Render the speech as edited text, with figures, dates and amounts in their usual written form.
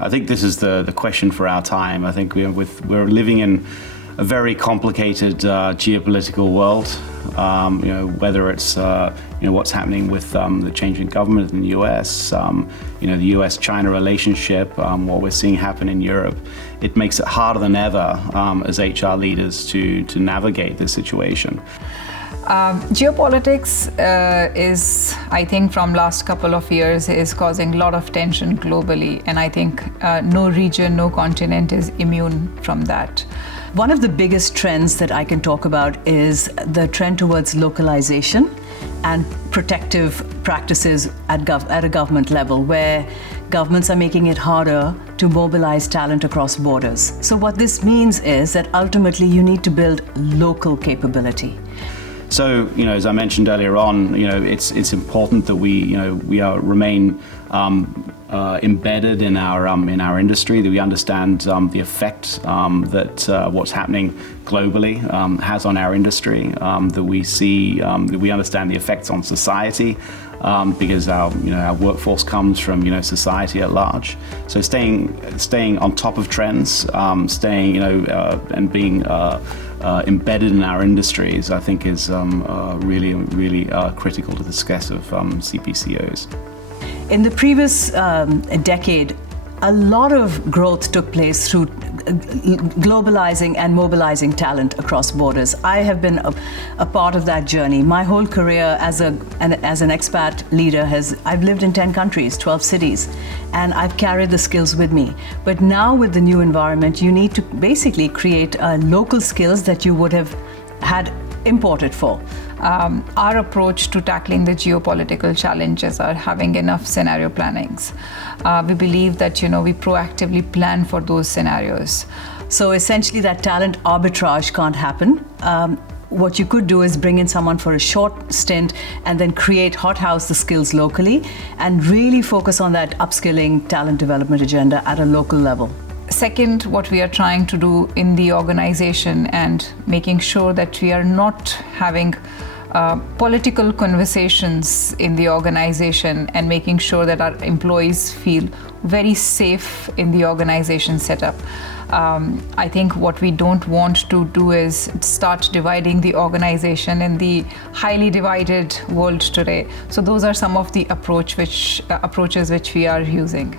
I think this is the question for our time. I think we're living in a very complicated geopolitical world. Whether it's what's happening with the change in government in the US, the US-China relationship, what we're seeing happen in Europe, it makes it harder than ever as HR leaders to navigate this situation. Geopolitics is, I think, from last couple of years, is causing a lot of tension globally, and I think no region, no continent is immune from that. One of the biggest trends that I can talk about is the trend towards localization and protective practices at a government level, where governments are making it harder to mobilize talent across borders. So what this means is that ultimately you need to build local capability. So, as I mentioned earlier on, it's important that we remain embedded in our industry, that we understand the effect that what's happening globally has on our industry, that we understand the effects on society, because our workforce comes from society at large. So staying on top of trends, and being embedded in our industries, I think is really critical to the success of CPCOs. In the previous decade, a lot of growth took place through globalizing and mobilizing talent across borders. I have been a part of that journey. My whole career as an expat leader I've lived in 10 countries, 12 cities, and I've carried the skills with me. But now with the new environment, you need to basically create local skills that you would have had imported for. Our approach to tackling the geopolitical challenges are having enough scenario plannings. We believe that we proactively plan for those scenarios. So essentially that talent arbitrage can't happen. What you could do is bring in someone for a short stint and then hothouse the skills locally and really focus on that upskilling talent development agenda at a local level. Second, what we are trying to do in the organization and making sure that we are not having political conversations in the organization and making sure that our employees feel very safe in the organization setup. I think what we don't want to do is start dividing the organization in the highly divided world today. So those are some of the approaches which we are using.